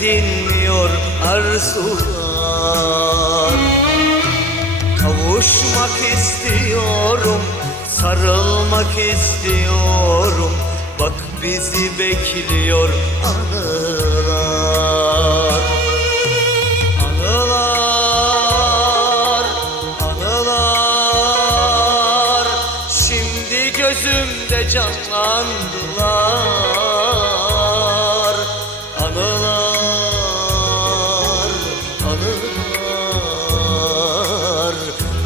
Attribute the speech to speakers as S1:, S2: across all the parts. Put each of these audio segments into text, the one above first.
S1: dinmiyor arzular. Kavuşmak istiyorum, sarılmak istiyorum. Bak bizi bekliyor anılar. Anılar, anılar. Şimdi gözümde canlandılar anılar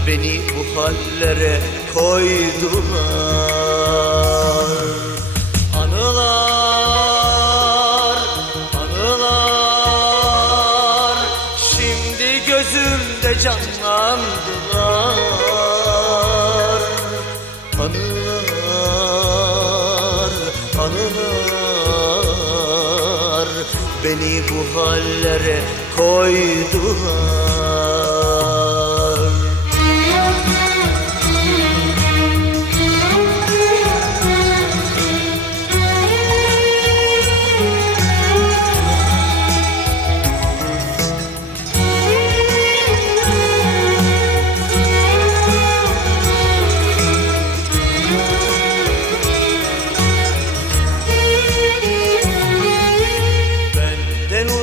S1: Beni bu hallere koydular. Anılar, anılar Şimdi gözümde canlandılar Beni bu hallere koydular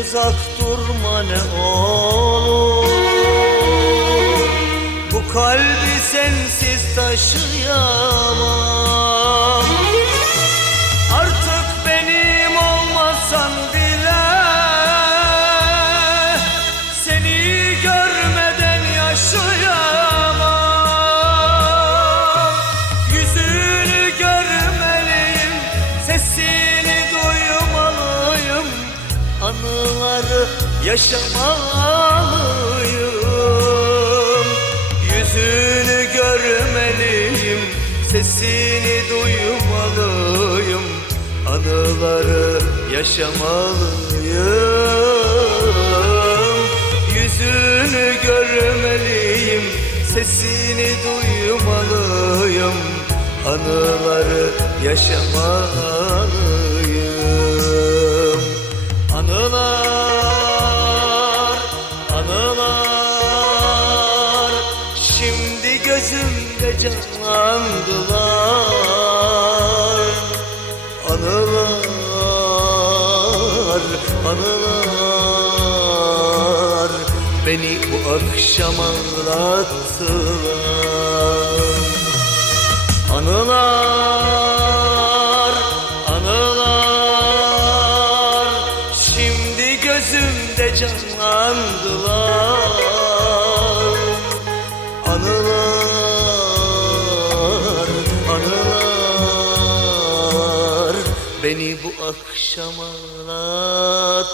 S1: uzak durma ne olur. Bu kalbi sensiz taşıyamam yaşamalıyım. Yüzünü görmeliyim Sesini duymalıyım. Anıları yaşamalıyım. Yüzünü görmeliyim Sesini duymalıyım. Anıları yaşamalıyım canlandılar Anılar, anılar Beni bu akşam ağlattılar Beni bu akşam ağlattılar